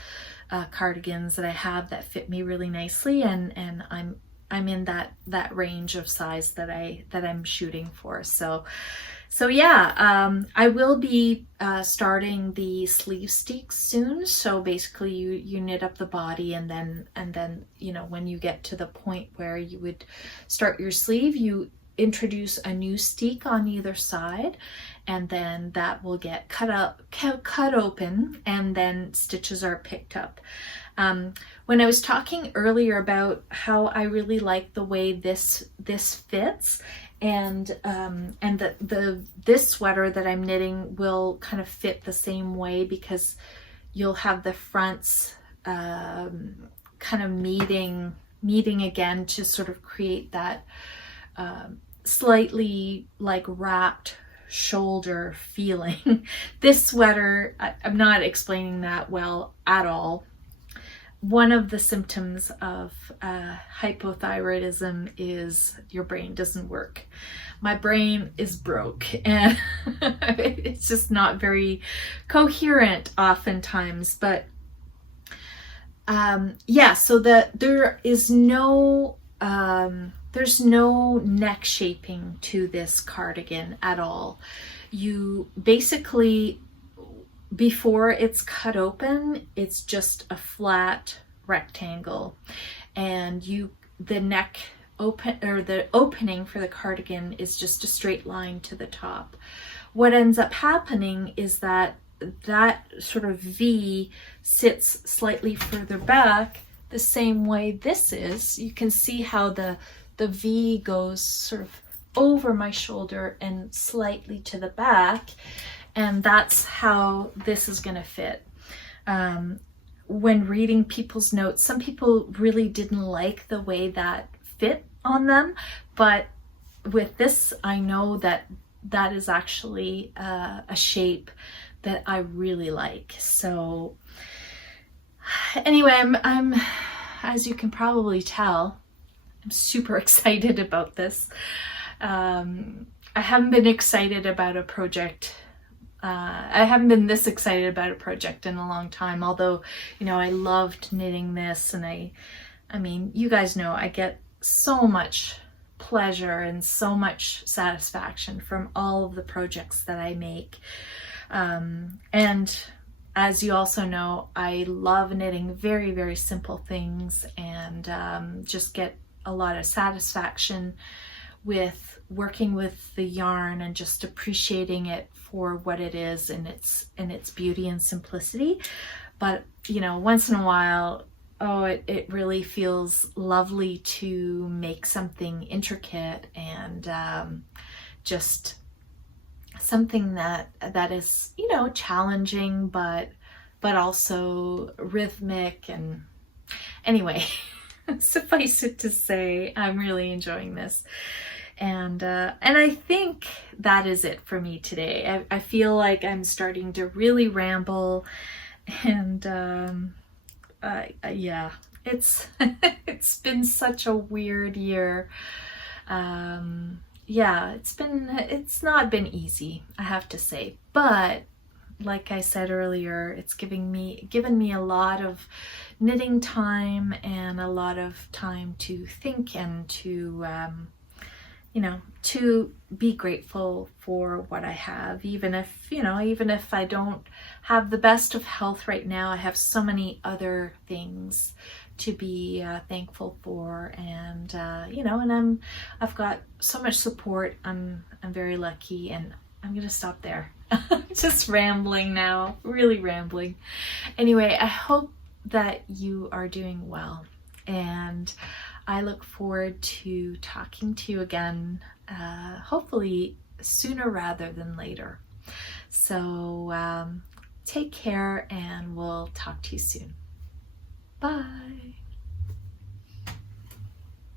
cardigans that I have that fit me really nicely, and I'm in that range of size that I'm shooting for. So yeah, I will be starting the sleeve steeks soon. So basically you knit up the body, and then you know, when you get to the point where you would start your sleeve, you introduce a new steek on either side, and then that will get cut open, and then stitches are picked up. When I was talking earlier about how I really like the way this fits, and this sweater that I'm knitting will kind of fit the same way, because you'll have the fronts kind of meeting again to sort of create that slightly like wrapped shoulder feeling. This sweater, I'm not explaining that well at all. One of the symptoms of hypothyroidism is your brain doesn't work. My brain is broke, and it's just not very coherent oftentimes. But yeah, so there's no neck shaping to this cardigan at all. You basically, before it's cut open, it's just a flat rectangle, and the neck the opening for the cardigan is just a straight line to the top. What ends up happening is that sort of V sits slightly further back, the same way this is. You can see how the V goes sort of over my shoulder and slightly to the back, and that's how this is going to fit. When reading people's notes, some people really didn't like the way that fit on them, but with this, I know that is actually a shape that I really like. So anyway, I'm as you can probably tell, I'm super excited about this. I haven't been excited about a project. I haven't been this excited about a project in a long time, although, you know, I loved knitting this, and I mean, you guys know I get so much pleasure and so much satisfaction from all of the projects that I make. And as you also know, I love knitting very, very simple things, and just get a lot of satisfaction with working with the yarn and just appreciating it for what it is and its beauty and simplicity. But, you know, once in a while, it really feels lovely to make something intricate and just something that is, you know, challenging, but also rhythmic. And anyway, suffice it to say, I'm really enjoying this. And I think that is it for me today. I feel like I'm starting to really ramble, and yeah, it's been such a weird year. Yeah, it's not been easy, I have to say, but like I said earlier, it's given me a lot of knitting time and a lot of time to think and to you know, to be grateful for what I have, even if I don't have the best of health right now. I have so many other things to be thankful for, and you know, and I've got so much support. I'm very lucky, and I'm gonna stop there. Just rambling now, really rambling. Anyway, I hope that you are doing well, and I look forward to talking to you again, hopefully sooner rather than later. So take care, and we'll talk to you soon. Bye.